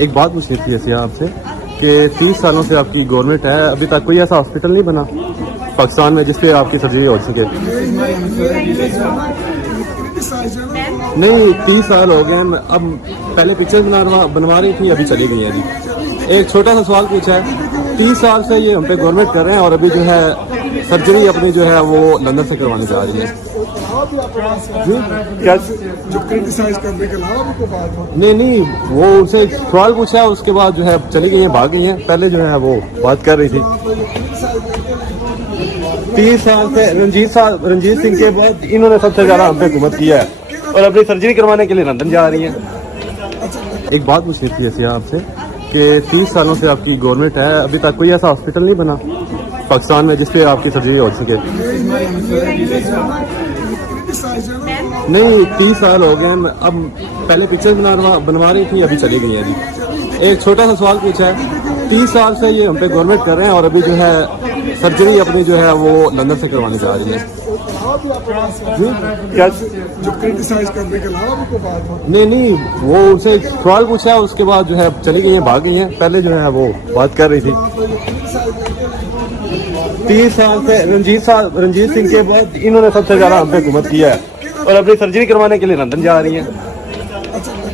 एक बात पूछनी थी ऐसे आपसे कि 30 सालों से आपकी गवर्नमेंट है, अभी तक कोई ऐसा हॉस्पिटल नहीं बना पाकिस्तान में जिसपे आपकी सर्जरी हो सके। नहीं, 30 साल हो गए हैं। अब पहले पिक्चर बनवा रही थी, अभी चली गई है जी। एक छोटा सा सवाल पूछा है, 30 साल से ये हम पे गवर्नमेंट कर रहे हैं और अभी जो है सर्जरी अपनी जो है वो लंदन से करवाने जा रही है जी। क्या जो क्रिटिसाइज करने के अलावा भी कोई बात हो? नहीं, वो उनसे सवाल पूछा, उसके बाद जो है चली गई है, भाग गई है। पहले जो है वो बात कर रही थी। 30 साल से रंजीत सिंह के बाद इन्होंने सबसे ज्यादा हम पे हुकूमत किया है और अपनी सर्जरी करवाने के लिए लंदन जा रही है। एक बात पूछनी थी ऐसे आपसे कि 30 सालों से आपकी गवर्नमेंट है, अभी तक कोई ऐसा हॉस्पिटल नहीं बना पाकिस्तान में जिसपे आपकी सर्जरी हो सके। नहीं, 30 साल हो गए हैं। अब पहले पिक्चर बनवा रही थी, अभी चली गई है जी। एक छोटा सा सवाल पूछा है, 30 साल से ये हम पे गवर्नमेंट कर रहे हैं और अभी जो है सर्जरी अपनी जो है वो लंदन से करवाने जा रही है जी। क्या जो क्रिटिसाइज करने के अलावा भी कोई बात हो? नहीं, वो उनसे सवाल पूछा, उसके बाद जो है चली गई है, भाग गई है। पहले जो है वो बात कर रही थी। 30 साल से रंजीत सिंह के बाद इन्होंने सबसे ज्यादा हम पे हुकूमत किया है और अपनी सर्जरी करवाने के लिए लंदन जा रही है।